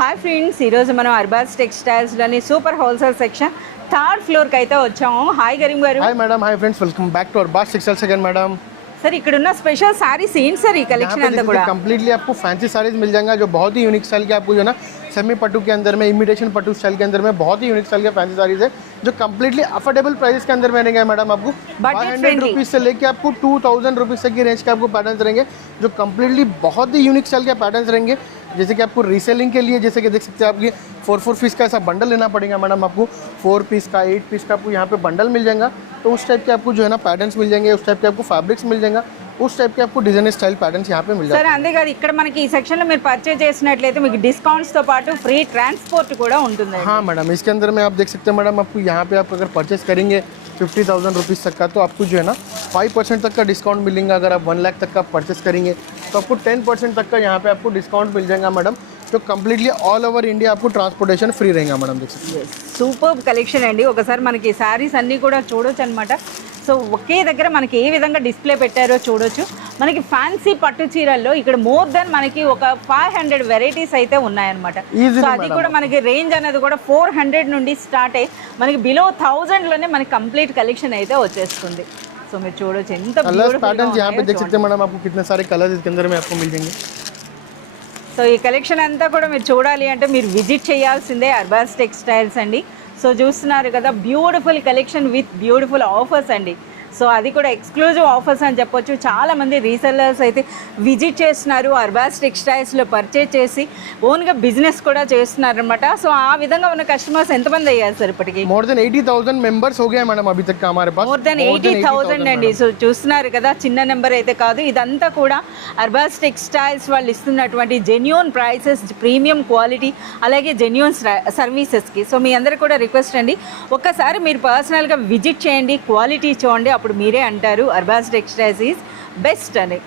Hi friends, ఈరోజు మనం అర్బాస్ టెక్స్టైల్స్లోని సూపర్ హోల్సేల్ సెక్షన్ థర్డ్ ఫ్లోర్కి అయితే వచ్చాము. హాయ్ గరీం గారు. Hi madam. Hi friends, welcome back to Arbaz textiles again madam. Sir ఇక్కడ ఉన్న स्पेशल साड़ीज ఏంటి సార్ ఈ కలెక్షన్ అంతా కూడా? कंप्लीटली आपको फैंसी साड़ीज मिल जाएगा जो बहुत ही यूनिक स्टाइल के आपको जो है ना सेमी पट्टू के अंदर में इमिटेशन पट्टू स्टाइल के अंदर में बहुत ही यूनिक स्टाइल के फैंसी साड़ीज है जो कंप्लीटली अफोर्डेबल प्राइस के अंदर मिलेंगे मैडम. आपको 500 रुपीज़ से लेके आपको 2000 रुपीज़ तक की रेंज के आपको पैटर्न्स रहेंगे जो कंप्लीटली बहुत ही यूनिक स्टाइल के पैटर्न्स रहेंगे. जैसे कि आपको रीसेलिंग के लिए जैसे कि देख सकते हैं आपकी 4 पीस का ऐसा बंडल लेना पड़ेगा मैडम. आपको 4 पीस का 8 पीस का आपको यहाँ पे बंडल मिल जाएगा. तो उस टाइप के आपको जो है ना पैटर्न्स मिल जाएंगे, उस टाइप के आपको फैब्रिक्स मिल जाएगा, उस टाइप के आपको डिजाइन स्टाइल पैटर्न्स यहाँ पे मिल जाएगा. सर అంతే కాదు, ఇక్కడ మనకి ఈ సెక్షన్ లో మీరు పర్చేజ్ చేసినట్లయితే మీకు డిస్కౌంట్స్ తో పాటు ఫ్రీ ట్రాన్స్పోర్ట్ కూడా ఉంటుంది. हाँ मैडम, इसके अंदर में आप देख सकते हैं मैडम. आपको यहाँ पे आप अगर परचेस करेंगे 50,000 रुपीज़ तक का तो आपको जो है ना 5% तक का डिस्काउंट मिलेगा. अगर आप 1 लाख तक का परचेस करेंगे तो आपको 10% तक का यहाँ पे आपको डिस्काउंट मिल जाएगा मैडम. जो कंप्लीटली ऑल ओवर इंडिया आपको ट्रांसपोर्टेशन फ्री रहेगा मैडम. देख सकते हैं సూపర్ కలెక్షన్ అండి. ఒకసారి మనకి శారీస్ అన్నీ కూడా చూడొచ్చు అనమాట. సో ఒకే దగ్గర మనకి ఏ విధంగా డిస్ప్లే పెట్టారో చూడొచ్చు. మనకి ఫ్యాన్సీ పట్టు చీరల్లో ఇక్కడ మోర్ దెన్ మనకి ఒక 500 వెరైటీస్ అయితే ఉన్నాయన్నమాట. సో అది కూడా మనకి రేంజ్ అనేది కూడా 400 నుండి స్టార్ట్ అయ్యి మనకి బిలో 1000లోనే మనకి కంప్లీట్ కలెక్షన్ అయితే వచ్చేస్తుంది. సో మీరు చూడొచ్చు ఎంత कलर्स पैटर्न्स यहाँ पे देख सकते हैं मैडम. आपको कितने सारे कलर्स इसके अंदर में आपको मिल जाएंगे. సో ఈ కలెక్షన్ అంతా కూడా మీరు చూడాలి అంటే మీరు విజిట్ చేయాల్సిందే అర్బాస్ టెక్స్టైల్స్ అండి. సో చూస్తున్నారు కదా, beautiful collection with beautiful offers అండి. సో అది కూడా ఎక్స్క్లూజివ్ ఆఫర్స్ అని చెప్పొచ్చు. చాలామంది రీసెల్లర్స్ అయితే విజిట్ చేస్తున్నారు, అర్బాస్ టెక్స్టైల్స్లో పర్చేజ్ చేసి ఓన్గా బిజినెస్ కూడా చేస్తున్నారు అనమాట. సో ఆ విధంగా ఉన్న కస్టమర్స్ ఎంతమంది అయ్యారు సార్ ఇప్పటికి? మోర్ దెన్ 80,000 మెంబర్స్ हो गए मैडम अभी तक का हमारे पास. మోర్ దెన్ 80,000 అండి. సో చూస్తున్నారు కదా, చిన్న నెంబర్ అయితే కాదు. ఇదంతా కూడా అర్బాస్ టెక్స్టైల్స్ వాళ్ళు ఇస్తున్నటువంటి జెన్యూన్ ప్రైసెస్, ప్రీమియం క్వాలిటీ, అలాగే జెన్యూన్ సర్వీసెస్కి. సో మీ అందరూ కూడా రిక్వెస్ట్ అండి, ఒక్కసారి మీరు పర్సనల్గా విజిట్ చేయండి, క్వాలిటీ చూడండి, అప్పుడు మీరే అంటారు అర్బాస్ టెక్స్టైల్స్ ఈజ్ బెస్ట్ అని.